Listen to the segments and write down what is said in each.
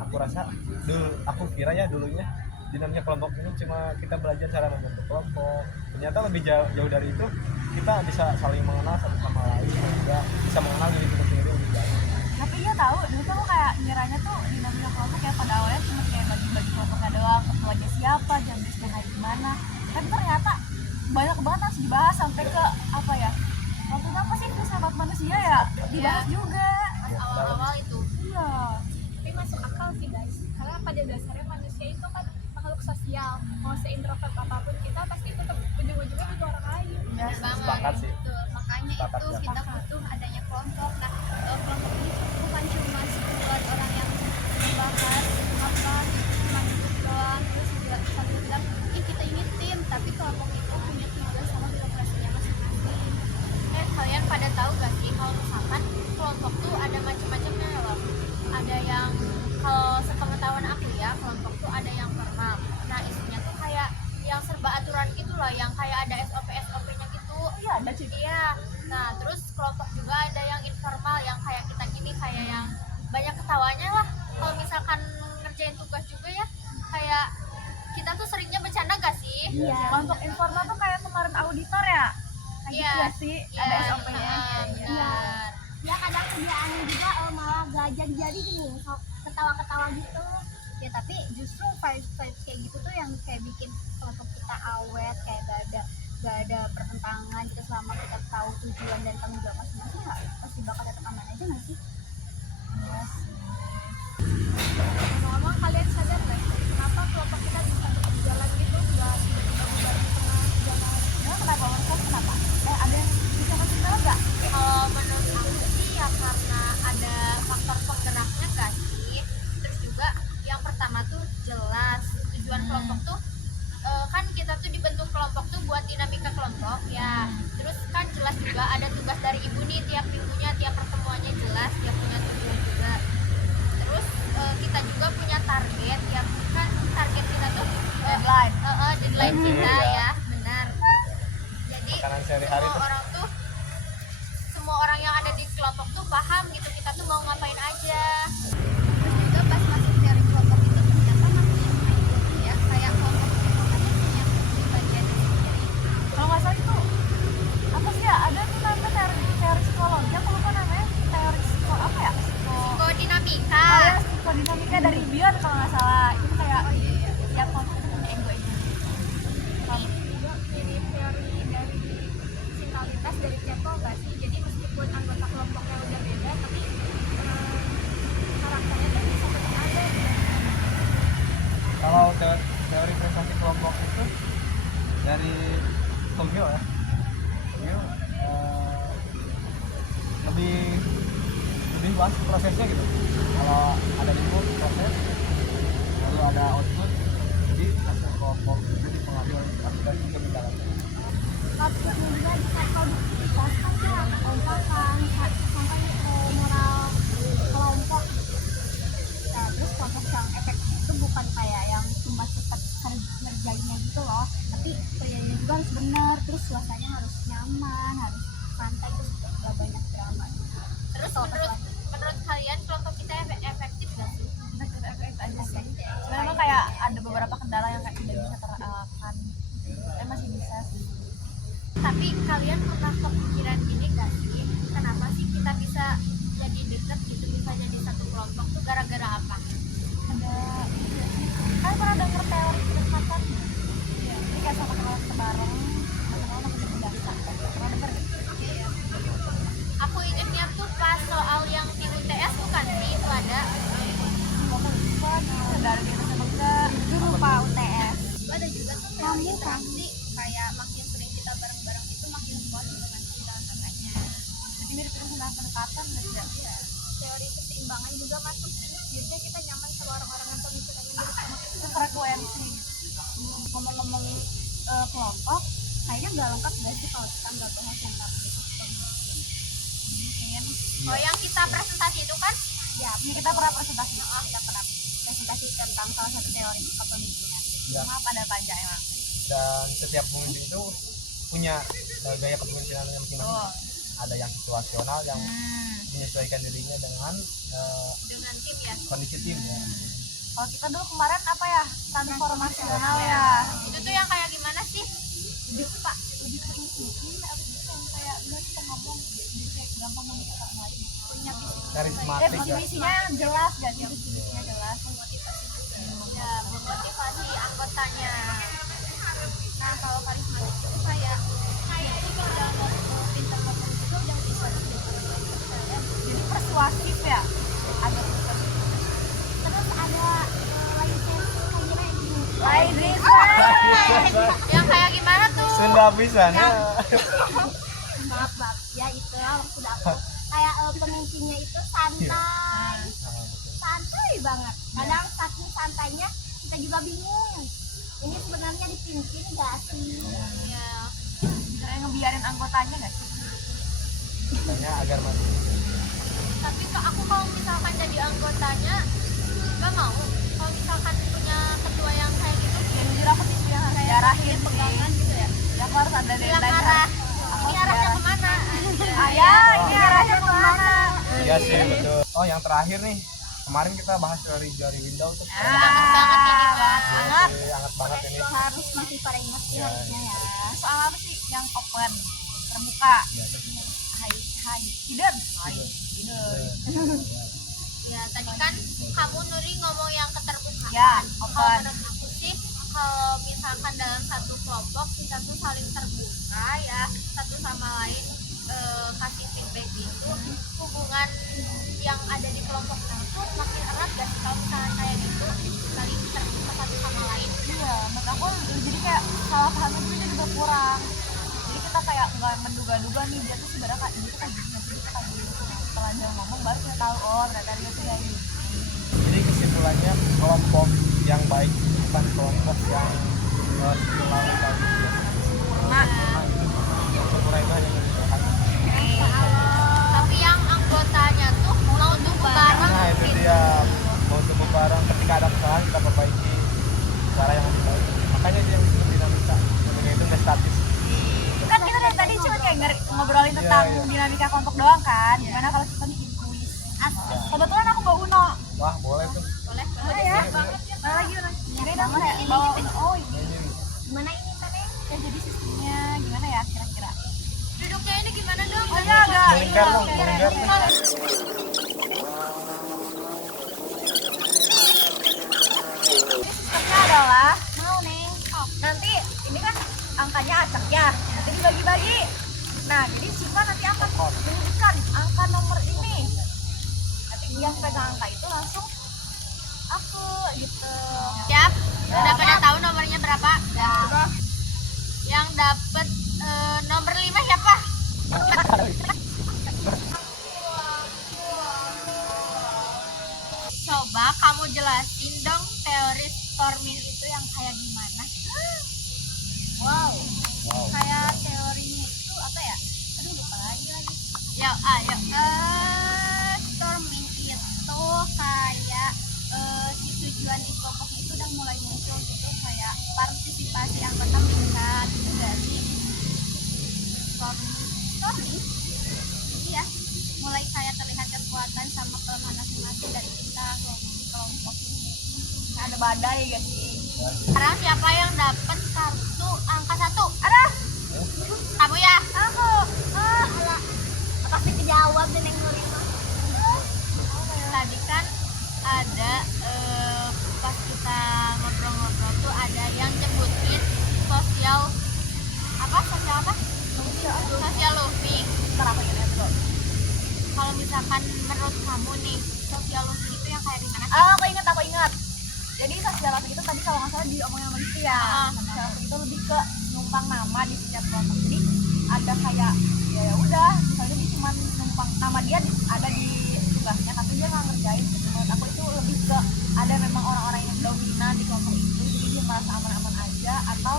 aku rasa aku kira ya dulunya dinamika kelompok ini cuma kita belajar cara membentuk kelompok. Ternyata lebih jauh dari itu, kita bisa saling mengenal satu sama lain, juga bisa mengenal diri kita sendiri lebih jauh. Tapi iya tahu, dulu tuh aku kayak ngiranya tuh dinamika kelompok kayak pada awalnya cuma kayak bagi-bagi kelompoknya doang, ketuanya siapa, jam bisnya kayak gimana. Tapi ternyata banyak banget harus dibahas sampai ke apa ya? Waktu apa sih filsafat manusia ya? Dibahas juga. Awal-awal itu. Iya. Tapi masuk akal sih guys, karena pada dasarnya manusia itu kan makhluk sosial. Mau seintrovert apapun kita pasti tetap ujung-ujungnya butuh orang lain. Ya, Sepakat sih. Betul. Makanya Sepakat, itu ya. kita butuh adanya kelompok. Nah, kelompok ini bukan cuma buat orang yang membahas apa cuma duduk doang, terus juga sambil bilang kita ini tim, tapi kelompok itu punya tugas sama birokrasinya masing-masing. Kalian pada tahu gak sih kalau misalkan kelompok tuh ada macam-macamnya loh. Ada yang, kalau sepengetahuan aku ya, kelompok tuh ada yang formal. Nah isinya tuh kayak yang serba aturan gitu loh, yang kayak ada SOP-nya gitu. iya ada sih. Iya. Nah terus kelompok juga ada yang informal, yang kayak kita gini, kayak yang banyak ketawanya lah. Kalau misalkan ngerjain tugas juga ya, kayak kita tuh seringnya bercanda gak sih? Iya. Kelompok informal tuh kayak kemarin auditor ya. Kayak Iya. gitu ya sih, ada SOP-nya. Iya. Ya kadang kerjaannya juga malah gak jadi gini, ketawa-ketawa gitu ya. Tapi justru vibes kayak gitu tuh yang kayak bikin kelompok kita awet, kayak gak ada pertentangan gitu. Selama kita tahu tujuan dan tanggung jawab masing-masing, pasti bakal tetap aman aja gak sih? Iya sih. Ngomong kalian sadar gak sih kenapa kelompok kita bisa tetap jalan gitu, gak tiba-tiba bubar di tengah jalan? Nah, kenapa menurut kenapa? Ada yang bisa kasih tahu nggak? Kalau menurut aku sih ya karena ada faktor penggeraknya gak sih. Terus juga yang pertama tuh jelas tujuan kelompok tuh, kan kita tuh dibentuk kelompok tuh buat dinamika kelompok ya. Terus kan jelas juga ada tugas dari ibu nih, tiap minggunya, tiap pertemuannya jelas dia punya tujuan juga. Terus kita juga punya target, yang kan target kita tuh Deadline. deadline kita ya, benar. Jadi Makanan sehari-hari tuh. semua orang yang ada di kelompok tuh paham gitu kita tuh mau ngapain aja. Terus juga pas masuk teori kelompok itu ternyata makin gitu ya, kayak kelompok itu kan punya bagian sendiri. Kalau nggak salah itu apa sih ya? Ada tuh namanya teori psikologi. Aku lupa namanya. Teori apa ya? Psikodinamika. Oh ya, psikodinamika dari Bion kalau nggak salah. Itu kayak tiap kelompok itu punya ego-ego. Ini juga mirip teori dari singkalitas dari Plato nggak sih? Jadi meskipun anggota kelompoknya udah beda, tapi karakternya tuh bisa tetap ada gitu. Kalau teori prestasi kelompok itu dari Tokyo ya. Tokyo lebih bahas prosesnya gitu. Kalau ada input proses, lalu ada output, jadi hasil kelompok itu dipengaruhi oleh aktivitas kebijakan. Tapi juga bisa produktivitas kan ya, kekompakan sampai moral kelompok. Nah terus kelompok yang efektif itu bukan kayak yang cuma tetap ngerjainnya gitu loh, tapi kerjanya juga harus benar, terus suasananya harus nyaman, harus santai, terus gak banyak drama. Terus menurut kalian kelompok kita efektif nggak sih? Efektif aja sih. Memang kayak ada beberapa kendala yang kayak tidak bisa terelakkan. Masih bisa sih. Tapi kalian pernah kepikiran gini gak sih? Kenapa sih kita bisa jadi deket gitu, bisa jadi satu kelompok tuh gara-gara apa? Ada kan pernah denger teori kedekatan? Iya. Ini kayak sama kelas bareng, sama-sama makin berdasar. Pernah denger gitu? Iya. Aku ingetnya tuh pas soal yang di UTS bukan sih itu ada. Dari kita sama enggak itu lupa UTS. Itu ada juga tuh teori interaksi, kayak makin sering kita bareng-bareng itu makin kuat hubungan kita katanya. Jadi mirip dengan pendekatan gitu ya. Teori keseimbangan juga masuk sih. Biasanya kita nyaman sama orang-orang yang pemikirannya mirip sama kita. Itu frekuensi gitu. Ngomong-ngomong kelompok Kayaknya nggak lengkap gak sih kalau kita nggak bahas yang namanya mungkin Oh yang kita presentasi itu kan? ya. ini kita pernah presentasi. Kita pernah presentasi tentang salah satu teori kepemimpinan. Ya. Maaf ada panjang emang. Dan setiap pemimpin itu punya gaya kepemimpinan yang masing-masing. Oh, ada yang situasional yang menyesuaikan dirinya dengan tim ya. kondisi tim ya. Kalau kita dulu kemarin apa ya, transformasional ya. Itu tuh yang kayak gimana sih? Lebih ke ini sih, apa sih yang kayak udah kita ngomong jadi kayak gampang ngomong orang lain. Punya Karismatik visi ya. misinya jelas dan yang visi misinya jelas. Ya, memotivasi anggotanya. Nah, kalau karismatik itu kayak itu udah pintar ngomong juga udah bisa saya. Jadi persuasif ya, agak persuasif. Terus ada lain sesi kayak gini. Lain Yang kayak gimana tuh? Sunda pisan ya. Maaf ya itu waktu dapur kayak pemimpinnya itu santai santai banget. Kadang saking santainya kita juga bingung ini sebenarnya dipimpin gak sih. Ya. kayak ngebiarin anggotanya nggak sih? Tanya agar maju. Tapi aku kalau misalkan jadi anggotanya nggak mau. Kalau misalkan punya ketua yang kayak gitu, Yang jujur aku sih yang harus diarahin pegangan sih. gitu ya. Ya aku harus ada Bilang deadline. arah. Aku Ini harus arahnya diarahin. kemana? Ayah, ini arahnya kemana? Iya sih betul. Oh yang terakhir nih, kemarin kita bahas dari Windows tuh. Banget. Oke, hangat banget ini. Harus masih pada ingat sih Ya. harusnya ya. Soal apa sih yang open, terbuka? Ya, terus. Hai, hidden. Hidden. Ya, tadi kan kamu Nuri ngomong yang keterbukaan. Ya, Kalau open. menurut aku sih, kalau misalkan dalam satu kelompok kita tuh saling terbuka ya, satu sama lain kasih feedback itu, hubungan yang ada di kelompok itu makin erat dan kalau misalkan kayak gitu saling terbuka satu sama lain. Iya, menurut aku jadi kayak salah paham itu jadi berkurang. Jadi kita kayak nggak menduga-duga nih dia tuh sebenarnya kayak gitu kayak gini, jadi kita kayak gini. Setelah dia ngomong baru kita tahu oh ternyata dia tuh kayak gini. Jadi kesimpulannya kelompok yang baik bukan kelompok yang selalu tahu. Nah, Sempurna itu hanya menunjukkan. Tapi yang anggotanya tuh mau tumbuh bareng Nah itu gitu. dia, mau tumbuh bareng ketika ada kesalahan kita perbaiki cara yang lebih baik. Makanya dia yang disebut dinamika. Dinamika itu nggak statis. kan kita dari tadi cuma kayak ngobrolin tentang Iya. dinamika kelompok doang kan. Gimana kalau kita bikin kuis? Kebetulan aku bawa Uno. Wah boleh tuh. Boleh, Boleh ya? Mana lagi Uno? Ini dong kayak bawa Uno. Oh ini. Ini Gimana ini tadi? Ya jadi sistemnya gimana ya kira-kira? duduknya ini gimana dong? Oh ya agak melingkar dong, melingkar. Sistemnya adalah mau nih nanti ini kan angkanya acak ya nanti dibagi-bagi. Nah jadi Siva nanti akan menyebutkan angka nomor ini. Nanti yang pegang angka itu langsung aku gitu. Siap? Udah pada tahu nomornya berapa? Ya. Yang dapat nomor 5 siapa? Coba kamu jelasin dong teori storming itu yang kayak gimana? Wow. Wow. Kayak teorinya itu apa ya? Aduh lupa lagi. Ya, ayo. Storming itu kayak si tujuan di kelompok itu udah mulai muncul gitu kayak partisipasi anggota meningkat gitu gak sih? Storming jadi ya mulai kayak terlihat kekuatan sama kelemahan masing-masing dari kita kelompok ini. Nah, ada badai gak sih? Sekarang siapa yang dapat kartu angka 1? Ada. Kamu ya? Aku ala pasti kejawab dan yang nulis mah. Tadi kan ada pas kita ngobrol-ngobrol tuh ada yang nyebutin sosial apa? Sosial loving. Ntar aku ingat dulu. Kalau misalkan menurut kamu nih sosial loving itu yang kayak gimana sih? Oh, aku ingat. Jadi sosial loving itu tadi kalau nggak salah diomongin sama Diti ya. Sosial loving itu lebih ke numpang nama di setiap kelompok. Jadi ada kayak ya udah, misalnya dia cuma numpang nama dia ada di tugasnya, tapi dia nggak ngerjain. Menurut aku itu lebih ke ada memang orang-orang yang dominan di kelompok itu, jadi dia merasa aman-aman aja atau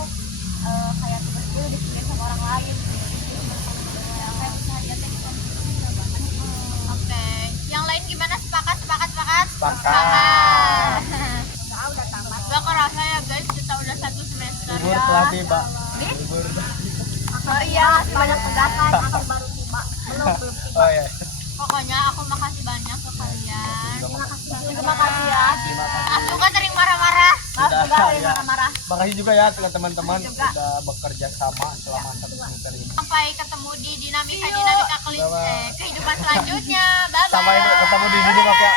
kayak tugas itu dipikirin sama orang lain. Kayak misalnya dia tadi Oke. Yang lain gimana? Sepakat? Sepakat. Udah tamat. Gak kerasa ya guys, kita udah 1 semester. Libur Ya. telah tiba. Libur. sorry ya, Banyak tugasan, aku baru tiba. belum. Oh ya. Pokoknya aku makasih banyak ke kalian. Terima kasih Terima kasih ya. Terima kasih. Aku juga sering marah-marah. Maaf juga Sudah, ya ya. marah-marah. Makasih juga ya ke teman-teman Juga. sudah bekerja sama selama 1 semester ini. Sampai ketemu di dinamika-dinamika Sama. kehidupan selanjutnya. Bye bye. Sampai ketemu di dunia ya.